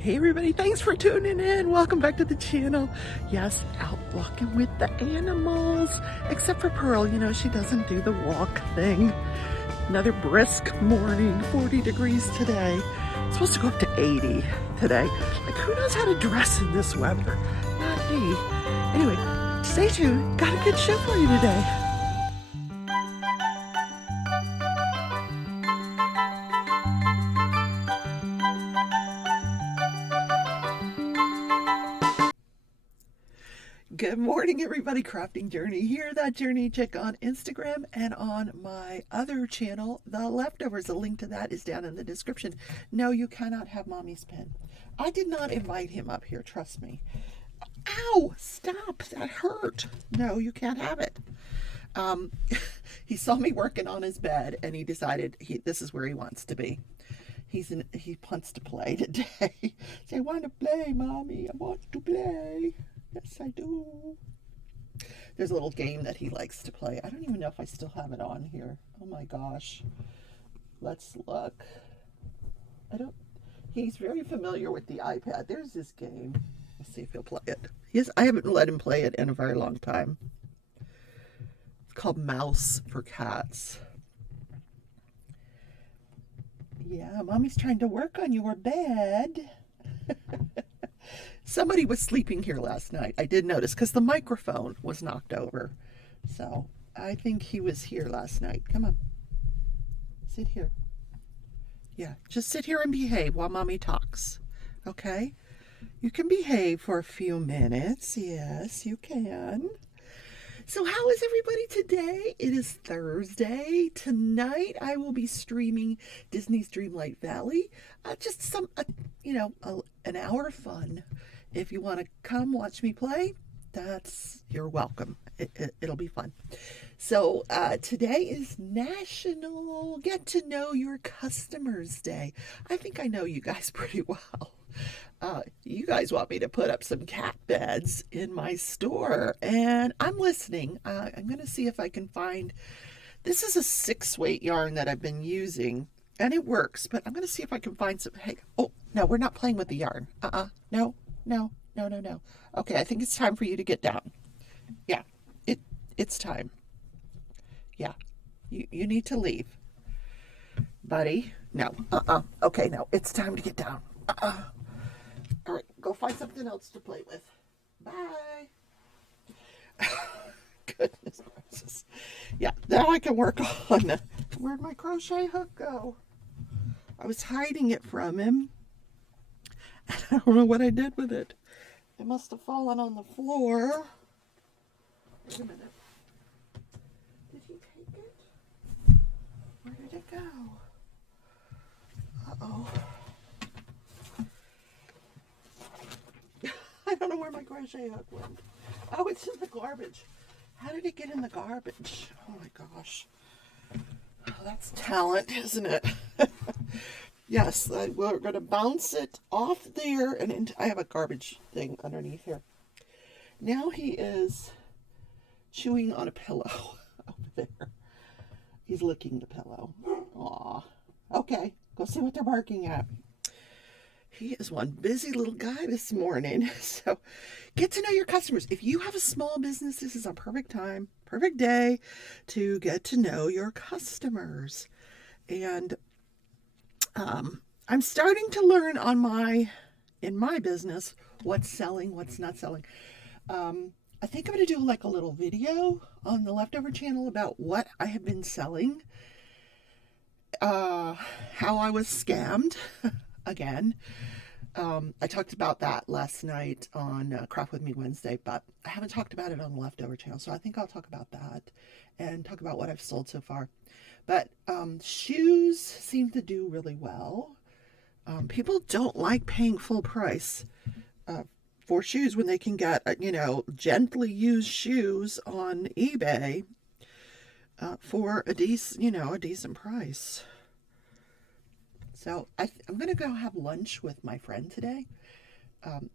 Hey everybody, thanks for tuning in. Welcome back to the channel. Yes, out walking with the animals. Except for Pearl, she doesn't do the walk thing. Another brisk morning, 40 degrees today. It's supposed to go up to 80 today. Like, who knows how to dress in this weather? Not me. Anyway, stay tuned. Got a good show for you today. Good morning, everybody. Crafting Journey here. That Journey chick on Instagram and on my other channel, The Leftovers. A link to that is down in the description. No, you cannot have Mommy's pen. I did not invite him up here, trust me. Ow! Stop! That hurt. No, you can't have it. He saw me working on his bed and he decided this is where he wants to be. He wants to play today. Say, I want to play, Mommy. I want to play. Yes, I do. There's a little game that he likes to play. I don't even know if I still have it on here. Oh my gosh. Let's look. He's very familiar with the iPad. There's this game. Let's see if he'll play it. I haven't let him play it in a very long time. It's called Mouse for Cats. Yeah, Mommy's trying to work on your bed. Somebody was sleeping here last night. I did notice because the microphone was knocked over. So I think he was here last night. Come on. Sit here. Yeah, just sit here and behave while Mommy talks. Okay? You can behave for a few minutes. Yes, you can. So how is everybody today? It is Thursday. Tonight I will be streaming Disney's Dreamlight Valley. Just an hour of fun. If you want to come watch me play, you're welcome. It'll be fun. So today is National Get to Know Your Customers Day. I think I know you guys pretty well. You guys want me to put up some cat beds in my store, and I'm listening. I'm going to see if I can find, this is a 6-weight yarn that I've been using, and it works, but I'm going to see if I can find some, oh, no, we're not playing with the yarn. No. Okay, I think it's time for you to get down. Yeah, it's time. Yeah, you need to leave. Buddy, no, okay, no, it's time to get down. All right, go find something else to play with. Bye. Goodness gracious. Yeah, now I can work on, where'd my crochet hook go? I was hiding it from him. I don't know what I did with it. It must have fallen on the floor. Wait a minute. Did he take it? Where did it go? Uh-oh. I don't know where my crochet hook went. Oh, it's in the garbage. How did it get in the garbage? Oh my gosh. Oh, that's talent, isn't it? Yes, we're going to bounce it off there and into, I have a garbage thing underneath here. Now he is chewing on a pillow over there. He's licking the pillow. Aw. Okay, go see what they're barking at. He is one busy little guy this morning. So get to know your customers. If you have a small business, this is a perfect time, perfect day to get to know your customers. And I'm starting to learn in my business what's selling, what's not selling. I think I'm going to do like a little video on the Leftover channel about what I have been selling, how I was scammed again. I talked about that last night on Craft With Me Wednesday, but I haven't talked about it on the Leftover channel, so I think I'll talk about that and talk about what I've sold so far. But shoes seem to do really well. People don't like paying full price for shoes when they can get, gently used shoes on eBay for a decent price. So I'm going to go have lunch with my friend today,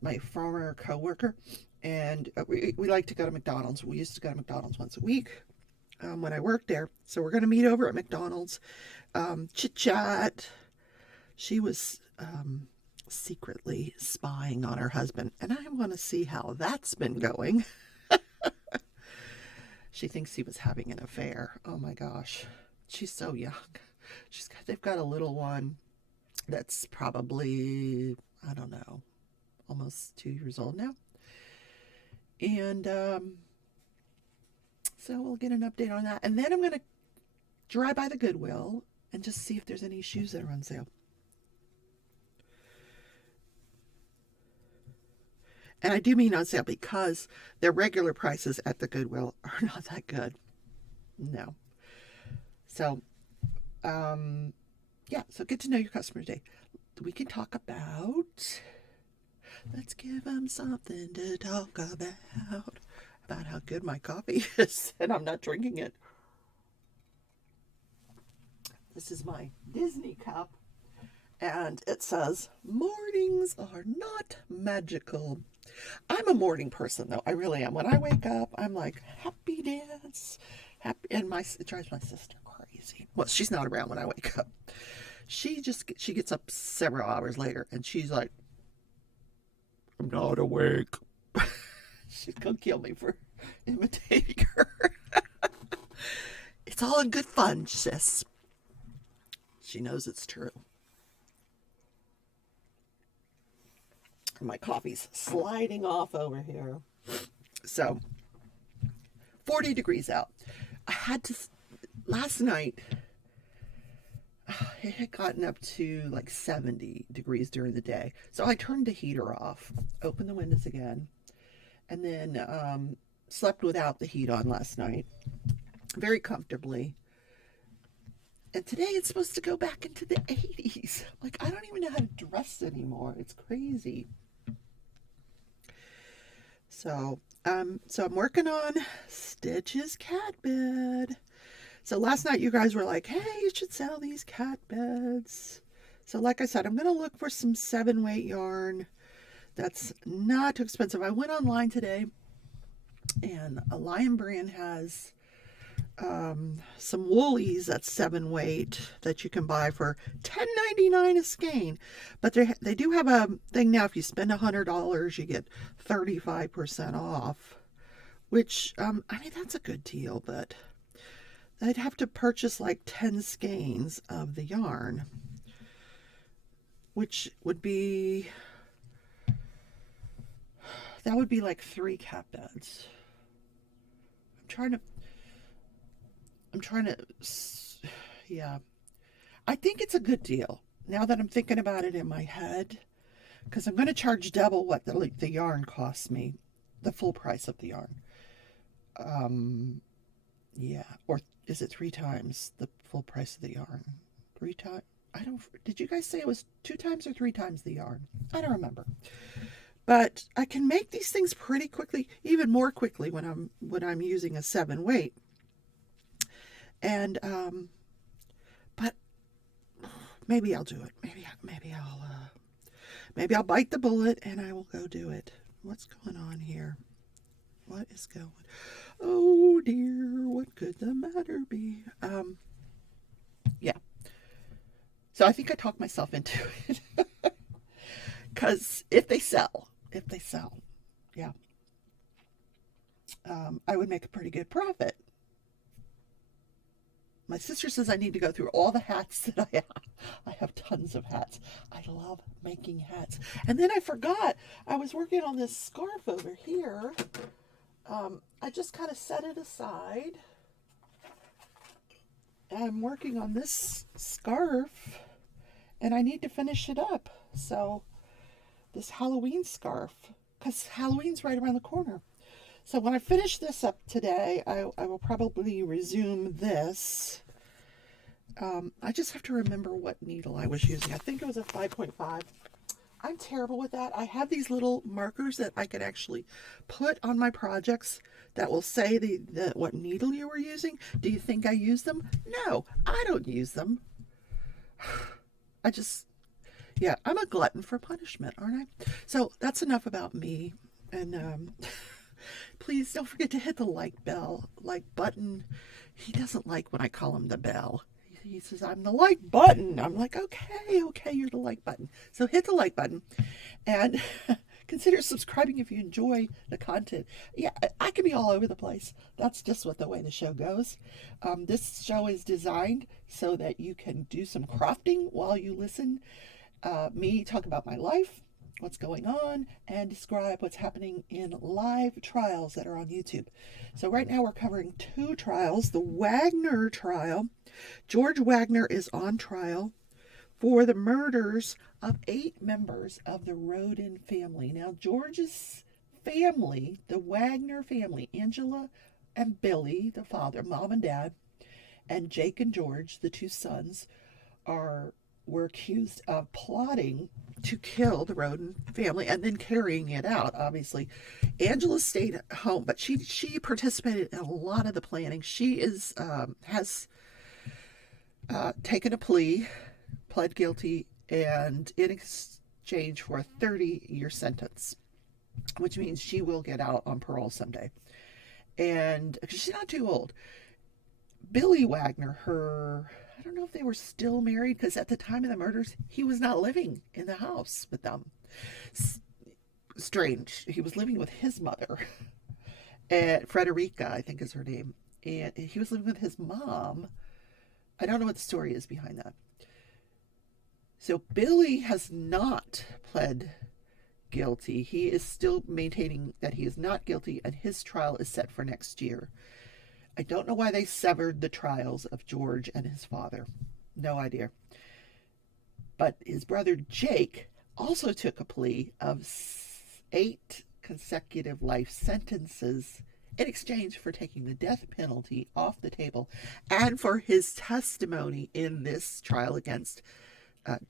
my former coworker, and we like to go to McDonald's. We used to go to McDonald's once a week when I worked there. So we're going to meet over at McDonald's, chit chat. She was secretly spying on her husband, and I want to see how that's been going. She thinks he was having an affair. Oh my gosh. She's so young. They've got a little one that's probably, I don't know, almost 2 years old now. And so we'll get an update on that. And then I'm going to drive by the Goodwill and just see if there's any shoes that are on sale. And I do mean on sale because their regular prices at the Goodwill are not that good. No. So, yeah, so get to know your customers day. We can talk about, let's give them something to talk about how good my coffee is, and I'm not drinking it. This is my Disney cup, and it says, mornings are not magical. I'm a morning person, though. I really am. When I wake up, I'm like, happy dance. Happy, and it drives my sister crazy. Well, she's not around when I wake up. She gets up several hours later, and she's like, I'm not awake. She's going to kill me for imitating her. It's all in good fun, sis. She knows it's true. My coffee's sliding off over here. So, 40 degrees out. I had to, last night, it had gotten up to like 70 degrees during the day. So I turned the heater off, opened the windows again, and then slept without the heat on last night, very comfortably. And today it's supposed to go back into the 80s. Like, I don't even know how to dress anymore. It's crazy. So I'm working on Stitch's cat bed. So last night you guys were like, hey, you should sell these cat beds. So like I said, I'm going to look for some 7-weight yarn that's not too expensive. I went online today, and a Lion brand has some woolies that's 7-weight that you can buy for $10.99 a skein. But they do have a thing now. If you spend $100, you get 35% off, which I mean, that's a good deal. But I'd have to purchase like 10 skeins of the yarn, which would be, that would be like 3 cat beds. I'm trying to, yeah. I think it's a good deal now that I'm thinking about it in my head, because I'm going to charge double what the yarn costs me, the full price of the yarn. Yeah, or is it 3 times the full price of the yarn? 3 times? Did you guys say it was 2 times or 3 times the yarn? I don't remember. But I can make these things pretty quickly, even more quickly when I'm using a 7-weight. And but maybe I'll do it. Maybe I'll bite the bullet and I will go do it. What's going on here? What is going? Oh dear, what could the matter be? Yeah. So I think I talked myself into it. Because if they sell, yeah, I would make a pretty good profit. My sister says I need to go through all the hats that I have. I have tons of hats. I love making hats. And then I forgot, I was working on this scarf over here. I just kind of set it aside. I'm working on this scarf, and I need to finish it up. So, this Halloween scarf, because Halloween's right around the corner. So when I finish this up today, I will probably resume this. I just have to remember what needle I was using. I think it was a 5.5. I'm terrible with that. I have these little markers that I could actually put on my projects that will say what needle you were using. Do you think I use them? No, I don't use them. Yeah, I'm a glutton for punishment, aren't I? So that's enough about me. And please don't forget to hit the like button. He doesn't like when I call him the bell. he says, I'm the like button. I'm like, okay, you're the like button. So hit the like button and consider subscribing if you enjoy the content. Yeah, I can be all over the place. That's just what the way the show goes. This show is designed so that you can do some crafting while you listen. Me talk about my life, what's going on, and describe what's happening in live trials that are on YouTube. So right now we're covering 2 trials. The Wagner trial. George Wagner is on trial for the murders of 8 members of the Rodin family. Now, George's family, the Wagner family, Angela and Billy, the father, mom and dad, and Jake and George, the 2 sons, were accused of plotting to kill the Rodin family and then carrying it out. Obviously, Angela stayed at home, but she participated in a lot of the planning. She has taken a plea, pled guilty, and in exchange for a 30-year sentence, which means she will get out on parole someday. And she's not too old. Billy Wagner, I don't know if they were still married, because at the time of the murders, he was not living in the house with them. Strange. He was living with his mother, and Frederica, I think is her name, and he was living with his mom. I don't know what the story is behind that. So Billy has not pled guilty. He is still maintaining that he is not guilty, and his trial is set for next year. I don't know why they severed the trials of George and his father. No idea. But his brother Jake also took a plea of 8 consecutive life sentences in exchange for taking the death penalty off the table and for his testimony in this trial against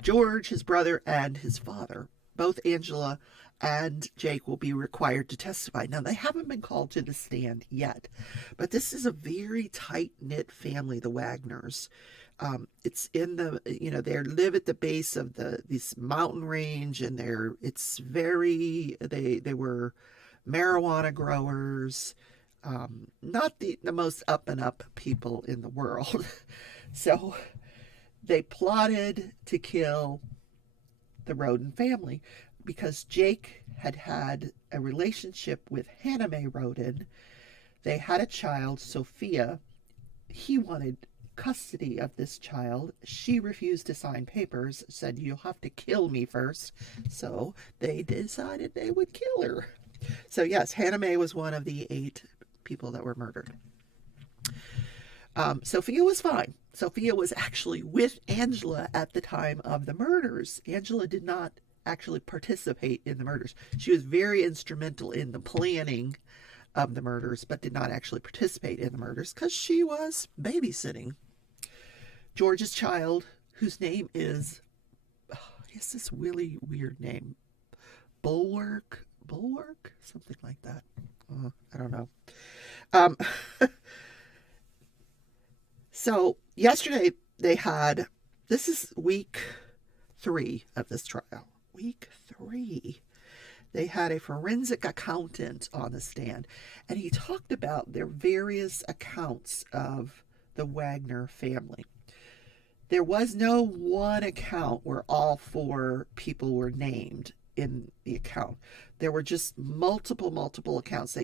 George, his brother, and his father. Both Angela and Jake will be required to testify. Now, they haven't been called to the stand yet, but this is a very tight-knit family, the Wagners. It's in the, they live at the base of this mountain range, and they were marijuana growers, not the most up and up people in the world. So they plotted to kill the Rodin family because Jake had a relationship with Hannah Mae Rodin. They had a child, Sophia. He wanted custody of this child. She refused to sign papers, said, you'll have to kill me first. So they decided they would kill her. So yes, Hannah Mae was one of the 8 people that were murdered. Sophia was fine. Sophia was actually with Angela at the time of the murders. Angela did not actually participate in the murders. She was very instrumental in the planning of the murders, but did not actually participate in the murders because she was babysitting George's child, whose name is, it's this really weird name, Bulwark, something like that. I don't know. So yesterday this is week 3 of this trial. Week 3. They had a forensic accountant on the stand, and he talked about their various accounts of the Wagner family. There was no one account where all 4 people were named in the account. There were just multiple accounts.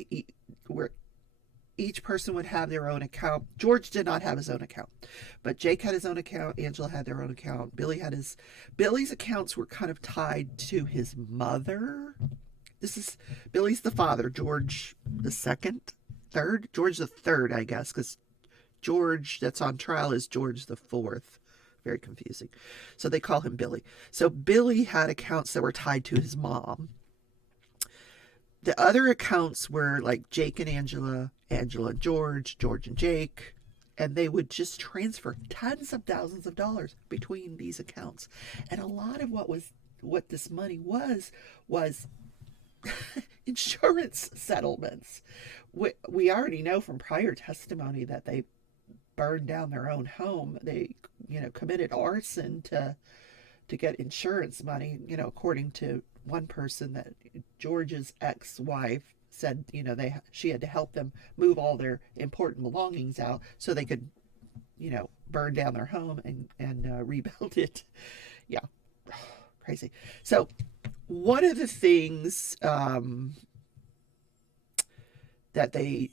Each person would have their own account. George did not have his own account, but Jake had his own account. Angela had their own account. Billy's accounts were kind of tied to his mother. Billy's the father, George the third, George the third, I guess, because George that's on trial is George the fourth. Very confusing. So they call him Billy. So Billy had accounts that were tied to his mom. The other accounts were like Jake and Angela and George and Jake, and they would just transfer tens of thousands of dollars between these accounts. And a lot of what this money was insurance settlements. We already know from prior testimony that they burned down their own home. They, committed arson to get insurance money, according to one person, that George's ex-wife said, she had to help them move all their important belongings out so they could, burned down their home and rebuilt it. Yeah, crazy. So one of the things that they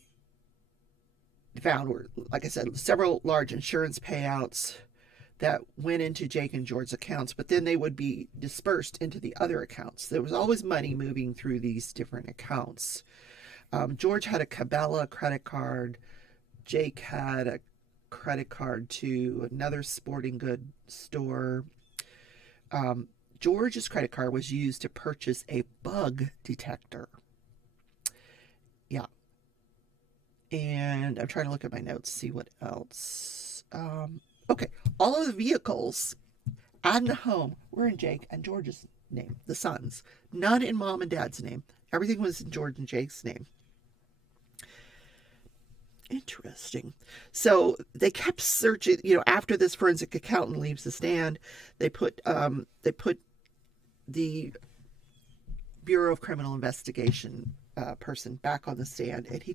found were, like I said, several large insurance payouts that went into Jake and George's accounts, but then they would be dispersed into the other accounts. There was always money moving through these different accounts. George had a Cabela credit card. Jake had a credit card to another sporting goods store. George's credit card was used to purchase a bug detector. Yeah. And I'm trying to look at my notes, see what else. Okay, all of the vehicles and the home were in Jake and George's name, the sons. None in Mom and Dad's name. Everything was in George and Jake's name. Interesting. So they kept searching, after this forensic accountant leaves the stand, they put the Bureau of Criminal Investigation person back on the stand, and he's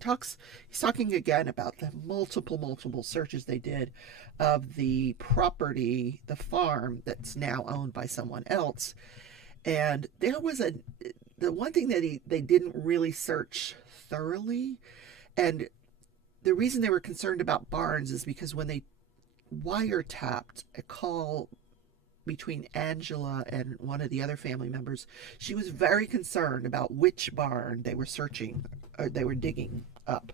talking again about the multiple searches they did of the property, the farm that's now owned by someone else. And there was the one thing that they didn't really search thoroughly, and the reason they were concerned about barns is because when they wiretapped a call between Angela and one of the other family members, she was very concerned about which barn they were searching or they were digging up.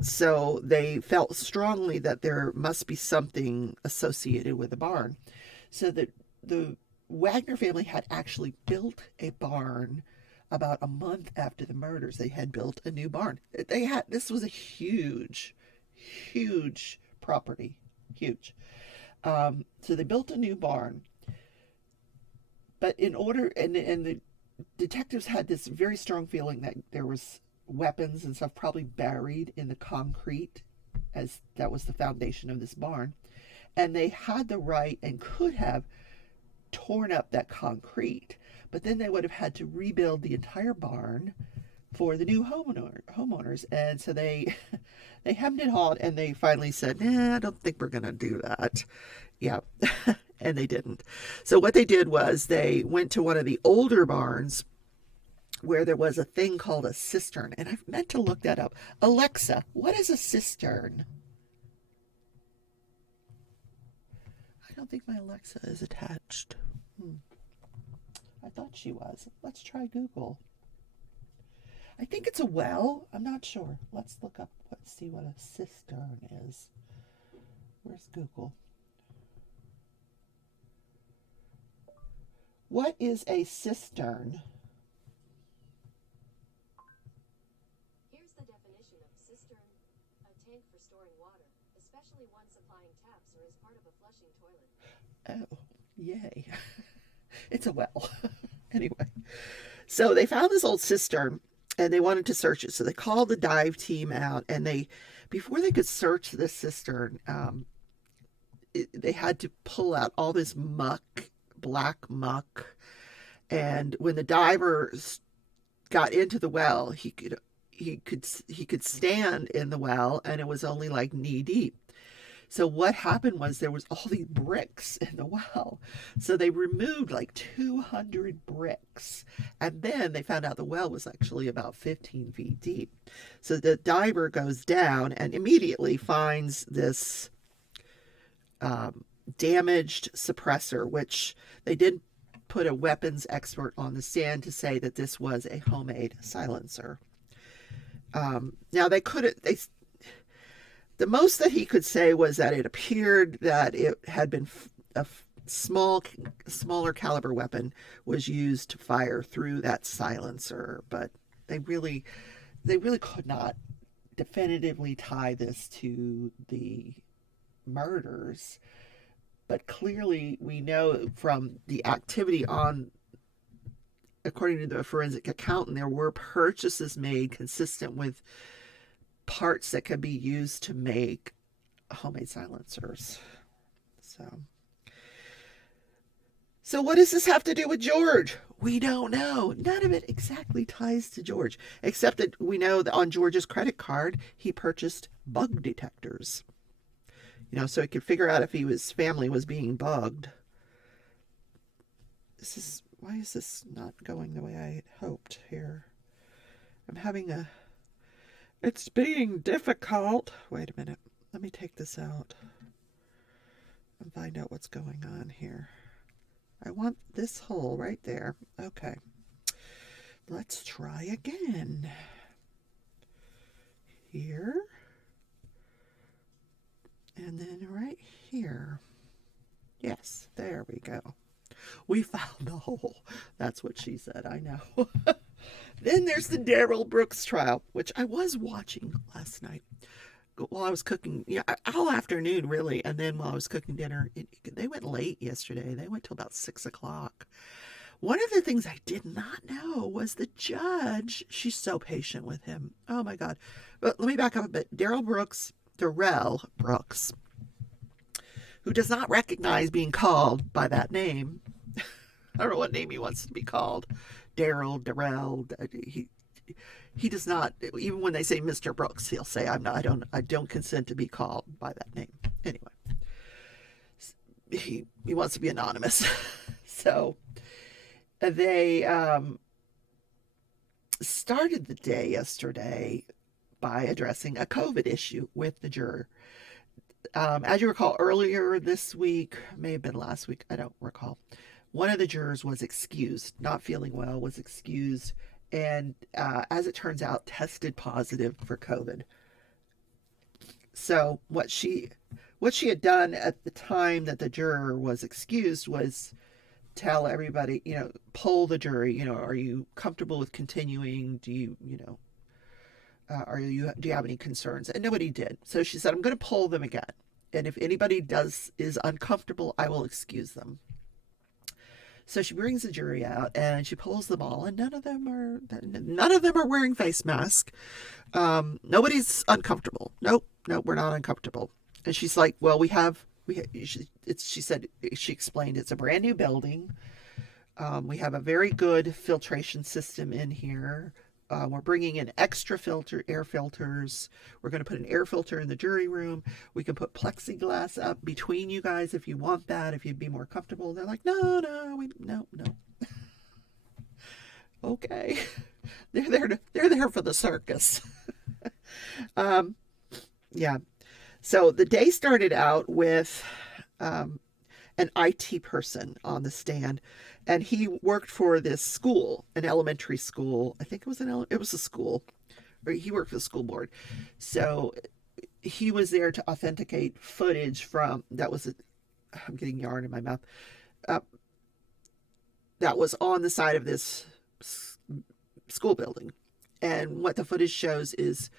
So they felt strongly that there must be something associated with the barn. So that the Wagner family had actually built a barn about a month after the murders. They had built a new barn. This was a huge property, huge. So they built a new barn, but and the detectives had this very strong feeling that there was weapons and stuff probably buried in the concrete, as that was the foundation of this barn, and they had the right and could have torn up that concrete, but then they would have had to rebuild the entire barn for the new homeowners. And so they hemmed and hawed, and they finally said, nah, I don't think we're going to do that. Yeah. And they didn't. So what they did was they went to one of the older barns where there was a thing called a cistern. And I've meant to look that up. Alexa, what is a cistern? I don't think my Alexa is attached. I thought she was. Let's try Google. I think it's a well. I'm not sure. Let's look up, see what a cistern is. Where's Google? What is a cistern? Here's the definition of cistern: a tank for storing water, especially one supplying taps or as part of a flushing toilet. Oh, yay. It's a well. Anyway, so they found this old cistern and they wanted to search it. So they called the dive team out, and before they could search the cistern, they had to pull out all this muck, black muck. And when the divers got into the well, he could stand in the well, and it was only like knee deep. So what happened was there was all these bricks in the well. So they removed like 200 bricks. And then they found out the well was actually about 15 feet deep. So the diver goes down and immediately finds this damaged suppressor, which they did put a weapons expert on the stand to say that this was a homemade silencer. Now the most that he could say was that it appeared that it had been a smaller caliber weapon was used to fire through that silencer, but they really could not definitively tie this to the murders. But clearly we know from the activity according to the forensic accountant, there were purchases made consistent with parts that can be used to make homemade silencers. So what does this have to do with George? We don't know. None of it exactly ties to George, except that we know that on George's credit card, he purchased bug detectors. so he could figure out if his family was being bugged. Why is this not going the way I hoped here? It's being difficult. Wait a minute. Let me take this out and find out what's going on here. I want this hole right there. Okay. Let's try again. Here. And then right here. Yes, there we go. We found the hole. That's what she said. I know. Then there's the Daryl Brooks trial, which I was watching last night while I was cooking. Yeah, all afternoon, really. And then while I was cooking dinner, they went late yesterday. They went till about 6 o'clock. One of the things I did not know was the judge. She's so patient with him. Oh, my God. But let me back up a bit. Daryl Brooks, who does not recognize being called by that name. I don't know what name he wants to be called. Daryl. He does not. Even when they say Mr. Brooks, he'll say, I don't consent to be called by that name. Anyway, he wants to be anonymous. So they started the day yesterday by addressing a COVID issue with the juror. As you recall, earlier this week, may have been last week, I don't recall, one of the jurors was excused, not feeling well, was excused, and as it turns out, tested positive for COVID. So what she had done at the time that the juror was excused was tell everybody, poll the jury, are you comfortable with continuing? Do you have any concerns? And nobody did. So she said, I'm going to poll them again. And if anybody is uncomfortable, I will excuse them. So she brings the jury out and she polls them all, and none of them are wearing face masks. Nobody's uncomfortable. Nope, we're not uncomfortable. And she's like, well, she explained it's a brand new building. We have a very good filtration system in here. We're bringing in extra air filters. We're going to put an air filter in the jury room. We can put plexiglass up between you guys if you want that, if you'd be more comfortable. They're like, no. Okay. They're there for the circus. Yeah. So the day started out with an IT person on the stand. And he worked for this school, an elementary school. I think it was a school, or he worked for the school board. So he was there to authenticate footage I'm getting yarn in my mouth. That was on the side of this school building. And what the footage shows is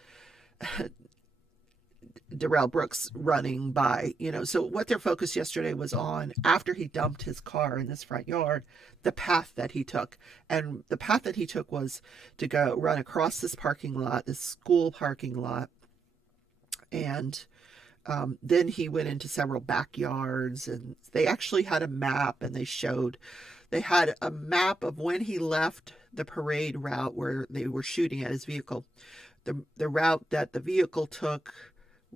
Daryl Brooks running by, so what their focus yesterday was on, after he dumped his car in this front yard, the path that he took. And the path that he took was to go run across this school parking lot. And then he went into several backyards, and they actually had a map, and they had a map of when he left the parade route where they were shooting at his vehicle, the route that the vehicle took,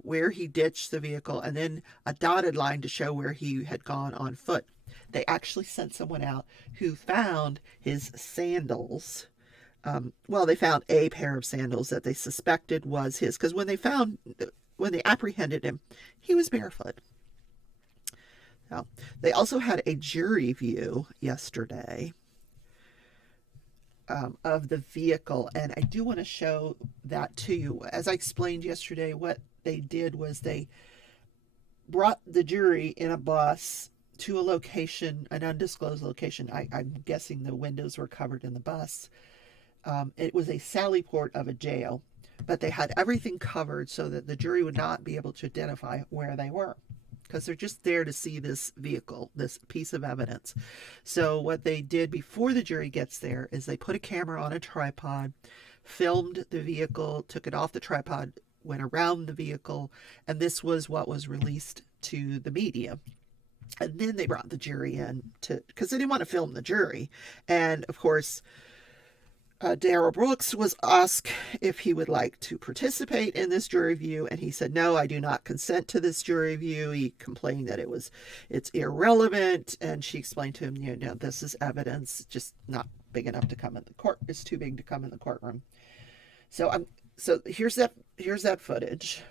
where he ditched the vehicle, and then a dotted line to show where he had gone on foot. They actually sent someone out who found his sandals. They found a pair of sandals that they suspected was his, because when they apprehended him, he was barefoot. Now, they also had a jury view yesterday of the vehicle, and I do want to show that to you. As I explained yesterday, what they did was they brought the jury in a bus to a location, an undisclosed location. I'm guessing the windows were covered in the bus. It was a sally port of a jail, but they had everything covered so that the jury would not be able to identify where they were, because they're just there to see this vehicle, this piece of evidence. So what they did before the jury gets there is they put a camera on a tripod, filmed the vehicle, took it off the tripod, went around the vehicle, and this was what was released to the media. And then they brought the jury in because they didn't want to film the jury. And of course, Daryl Brooks was asked if he would like to participate in this jury view, and he said, "No, I do not consent to this jury view." He complained that it's irrelevant, and she explained to him, this is evidence, just not big enough to come in the court. It's too big to come in the courtroom. So here's that footage.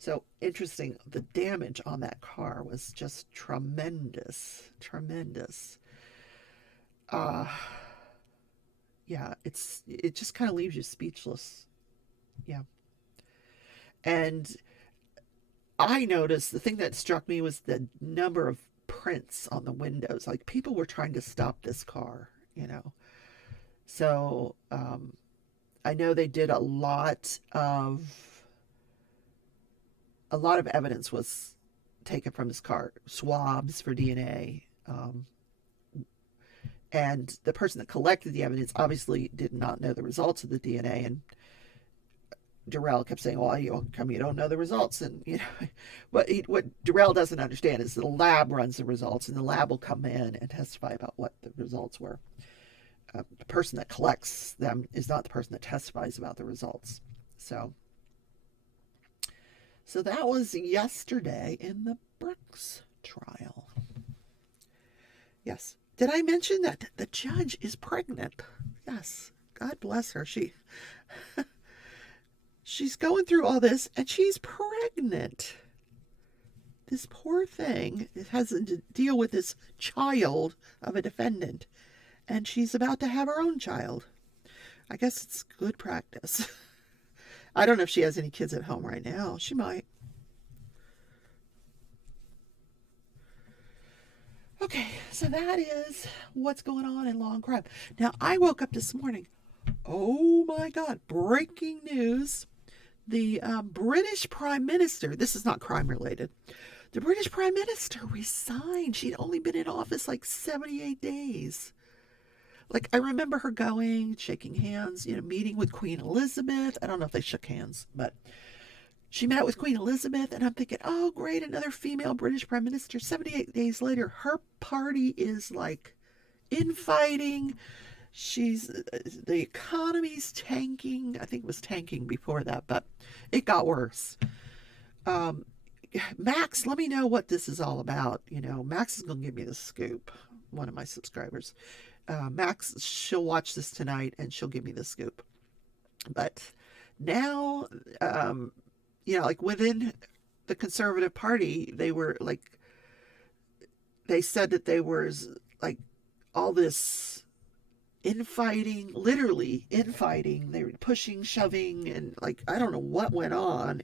So interesting. The damage on that car was just tremendous, tremendous. Yeah, it just kind of leaves you speechless. Yeah. And I noticed the thing that struck me was the number of prints on the windows. Like people were trying to stop this car. So I know they did a lot of evidence was taken from his car, swabs for DNA. And the person that collected the evidence obviously did not know the results of the DNA. And Daryl kept saying, "Well, you don't know the results." And what Daryl doesn't understand is the lab runs the results, and the lab will come in and testify about what the results were. The person that collects them is not the person that testifies about the results. So that was yesterday in the Brooks trial. Yes. Did I mention that the judge is pregnant? Yes. God bless her. She's going through all this and she's pregnant. This poor thing has to deal with this child of a defendant, and she's about to have her own child. I guess it's good practice. I don't know if she has any kids at home right now. She might. Okay, so that is what's going on in law and crime. Now, I woke up this morning. Oh my God, breaking news. The British Prime Minister, this is not crime related, the British Prime Minister resigned. She'd only been in office like 78 days. Like, I remember her going, shaking hands, meeting with Queen Elizabeth. I don't know if they shook hands, but she met with Queen Elizabeth, and I'm thinking, oh, great, another female British Prime Minister. 78 days later, her party is like infighting. The economy's tanking. I think it was tanking before that, but it got worse. Max, let me know what this is all about. Max is going to give me the scoop. One of my subscribers. Max, she'll watch this tonight and she'll give me the scoop. But now, like within the Conservative Party, they said that there was like all this infighting, literally infighting. They were pushing, shoving, and like, I don't know what went on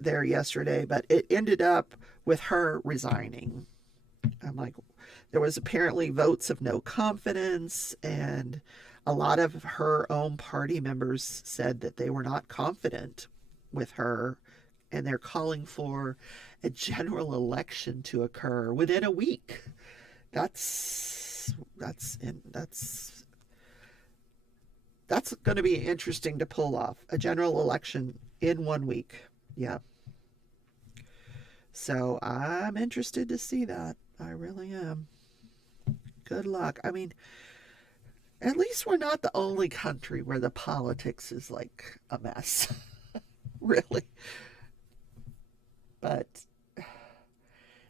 there yesterday, but it ended up with her resigning. I'm like, there was apparently votes of no confidence, and a lot of her own party members said that they were not confident with her, and they're calling for a general election to occur within a week. That's going to be interesting to pull off, a general election in 1 week. Yeah. So I'm interested to see that. I really am. Good luck. I mean, at least we're not the only country where the politics is like a mess. Really. But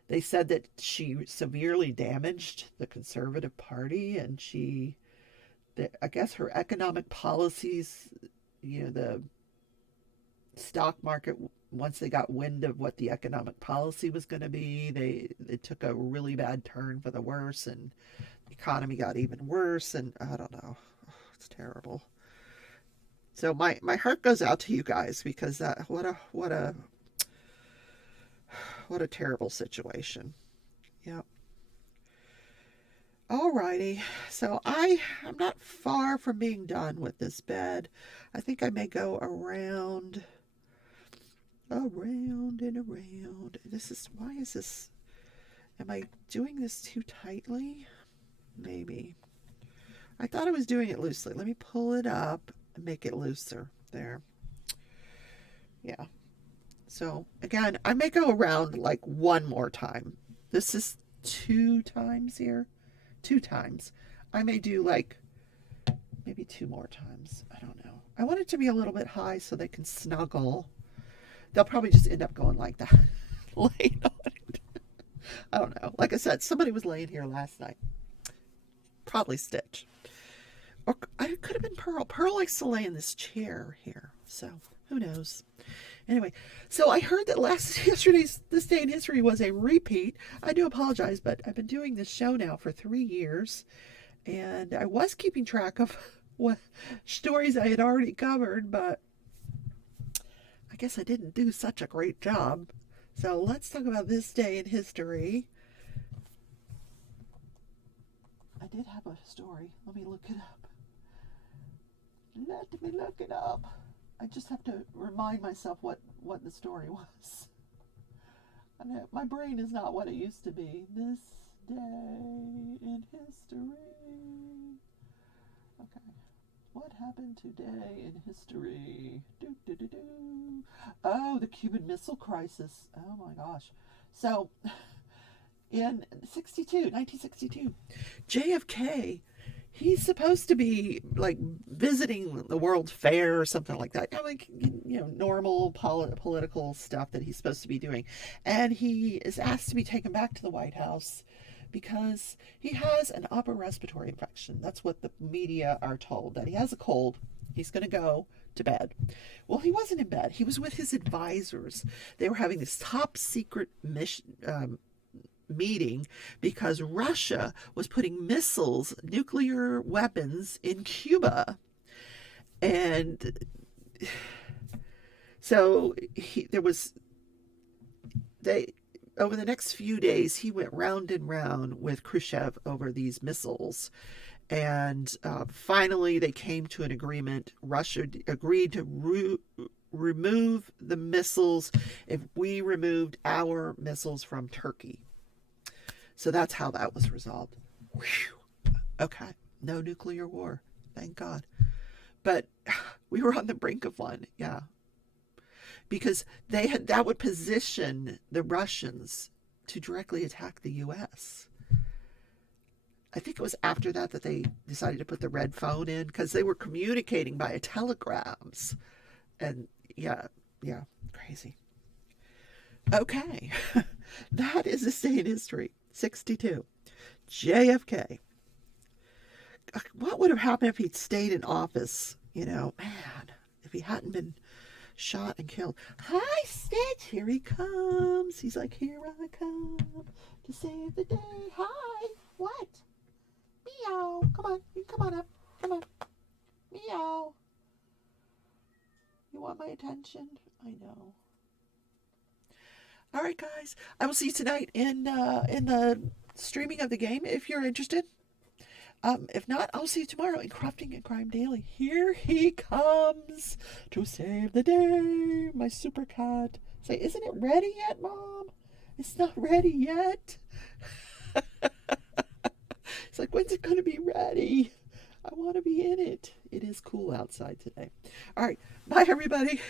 they said that she severely damaged the Conservative Party, and I guess her economic policies, the stock market, once they got wind of what the economic policy was going to be, they took a really bad turn for the worse, and the economy got even worse, and I don't know. It's terrible. So my heart goes out to you guys, because what a terrible situation. Yep. Alrighty. So I'm not far from being done with this bed. I think I may go around and around. Why is this, am I doing this too tightly? Maybe. I thought I was doing it loosely. Let me pull it up and make it looser. There. Yeah. So again, I may go around like one more time. This is 2 times here. 2 times. I may do like maybe 2 more times. I don't know. I want it to be a little bit high so they can snuggle. They'll probably just end up going like that. Laying on it. I don't know. Like I said, somebody was laying here last night. Probably Stitch. Or it could have been Pearl. Pearl likes to lay in this chair here. So who knows? Anyway, so I heard that This Day in History was a repeat. I do apologize, but I've been doing this show now for 3 years, and I was keeping track of what stories I had already covered, but I guess I didn't do such a great job. So let's talk about This Day in History. I did have a story. Let me look it up. Let me look it up. I just have to remind myself what the story was. I mean, my brain is not what it used to be. This day in history. Okay. What happened today in history? Oh, the Cuban Missile Crisis. Oh my gosh. So, in 1962, JFK, he's supposed to be like visiting the World Fair or something like that. Like, normal political stuff that he's supposed to be doing. And he is asked to be taken back to the White House because he has an upper respiratory infection. That's what the media are told, that he has a cold. He's going to go to bed. Well, he wasn't in bed. He was with his advisors. They were having this top secret meeting because Russia was putting missiles, nuclear weapons in Cuba. And so over the next few days, he went round and round with Khrushchev over these missiles. And finally, they came to an agreement. Russia agreed to remove the missiles if we removed our missiles from Turkey. So that's how that was resolved. Whew. Okay. No nuclear war. Thank God. But we were on the brink of one. Yeah. Because that would position the Russians to directly attack the U.S. I think it was after that they decided to put the red phone in, because they were communicating via telegrams. And yeah, crazy. Okay. That is This Day in History. 62. JFK. What would have happened if he'd stayed in office? Man, if he hadn't been shot and killed. Hi, Stitch. Here he comes. He's like, here I come to save the day. Hi. What? Meow. Come on. You come on up. Come on. Meow. You want my attention? I know. All right, guys. I will see you tonight in the streaming of the game if you're interested. If not, I'll see you tomorrow in Crafting and Crime Daily. Here he comes to save the day, my super cat. Say, isn't it ready yet, Mom? It's not ready yet. It's like, when's it going to be ready? I want to be in it. It is cool outside today. All right. Bye, everybody.